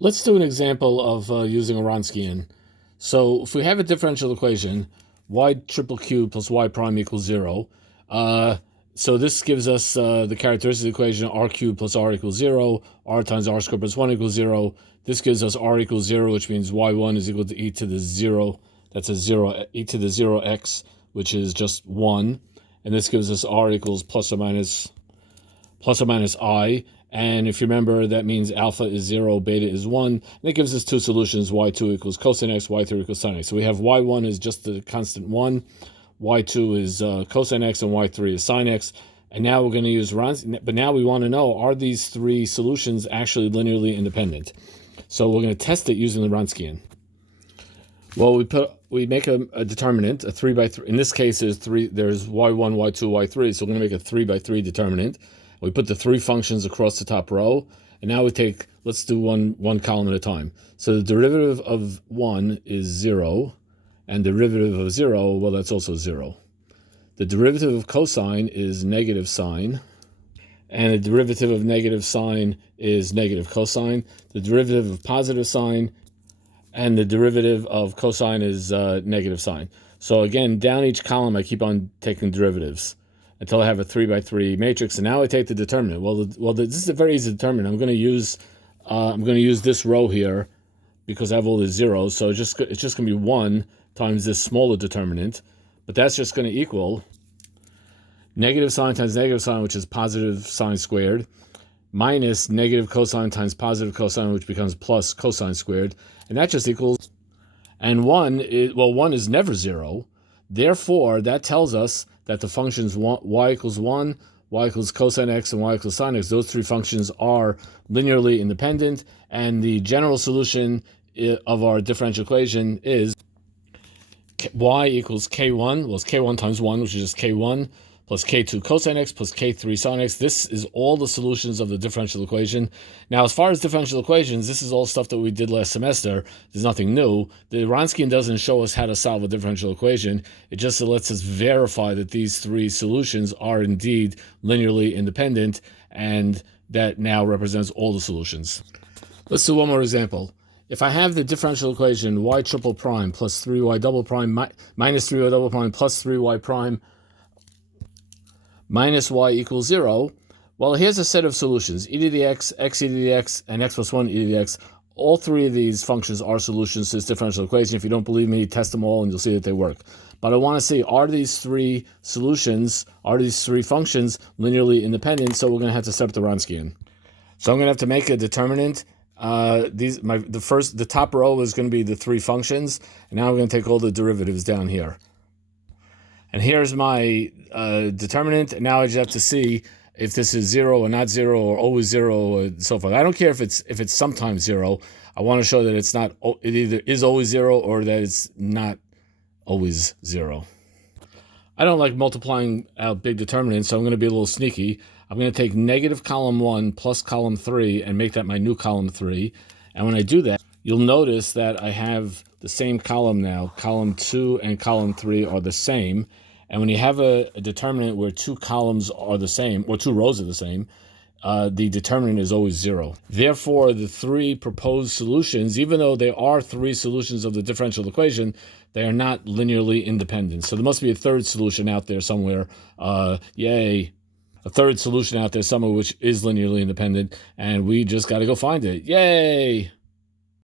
Let's do an example of using a Wronskian. So if we have a differential equation, y triple cubed plus y prime equals 0, so this gives us the characteristic equation r cubed plus r equals 0, r times r squared plus 1 equals 0. This gives us r equals 0, which means y1 is equal to e to the 0. That's a 0, e to the 0x, which is just 1. And this gives us r equals plus or minus I. And if you remember, that means alpha is 0, beta is 1. And it gives us two solutions, y2 equals cosine x, y3 equals sine x. So we have y1 is just the constant 1, y2 is cosine x, and y3 is sine x. And now we're going to use Wronskian, but now we want to know, are these three solutions actually linearly independent? So we're going to test it using the Wronskian. Well, we make a determinant, a 3 by 3. In this case, there's y1, y2, y3. So we're going to make a 3 by 3 determinant. We put the three functions across the top row, and now let's do one column at a time. So the derivative of 1 is 0, and the derivative of 0, well, that's also 0. The derivative of cosine is negative sine, and the derivative of negative sine is negative cosine. The derivative of positive sine and the derivative of cosine is negative sine. So again, down each column, I keep on taking derivatives until I have a 3 by 3 matrix. And now I take the determinant. This is a very easy determinant. I'm going to use this row here because I have all the zeros. So it's just going to be 1 times this smaller determinant. But that's just going to equal negative sine times negative sine, which is positive sine squared, minus negative cosine times positive cosine, which becomes plus cosine squared. And that just equals, and 1 is never 0. Therefore, that tells us that the functions y equals 1, y equals cosine x, and y equals sine x, those three functions are linearly independent, and the general solution of our differential equation is y equals k1, well, it's k1 times 1, which is just k1, plus k2 cosine x plus k3 sine x. This is all the solutions of the differential equation. Now, as far as differential equations, this is all stuff that we did last semester. There's nothing new. The Wronskian doesn't show us how to solve a differential equation. It just lets us verify that these three solutions are indeed linearly independent, and that now represents all the solutions. Let's do one more example. If I have the differential equation y triple prime plus 3y double prime minus 3y double prime plus 3y prime minus y equals 0, well, here's a set of solutions, e to the x e to the x, and x plus 1 e to the x. All three of these functions are solutions to this differential equation. If you don't believe me, test them all and you'll see that they work. But I want to see, are these three solutions, are these three functions linearly independent? So we're going to have to set up the Wronskian. So I'm going to have to make a determinant. The top row is going to be the three functions, and now we're going to take all the derivatives down here. And here's my determinant. And now I just have to see if this is 0 or not 0 or always 0 and so forth. I don't care if it's sometimes 0. I want to show that it either is always 0 or that it's not always 0. I don't like multiplying out big determinants, so I'm going to be a little sneaky. I'm going to take negative column 1 plus column 3 and make that my new column 3. And when I do that, you'll notice that I have the same column now. Column 2 and column 3 are the same. And when you have a determinant where two columns are the same, or two rows are the same, the determinant is always 0. Therefore, the three proposed solutions, even though there are three solutions of the differential equation, they are not linearly independent. So there must be a third solution out there somewhere. Yay. A third solution out there somewhere which is linearly independent, and we just got to go find it. Yay!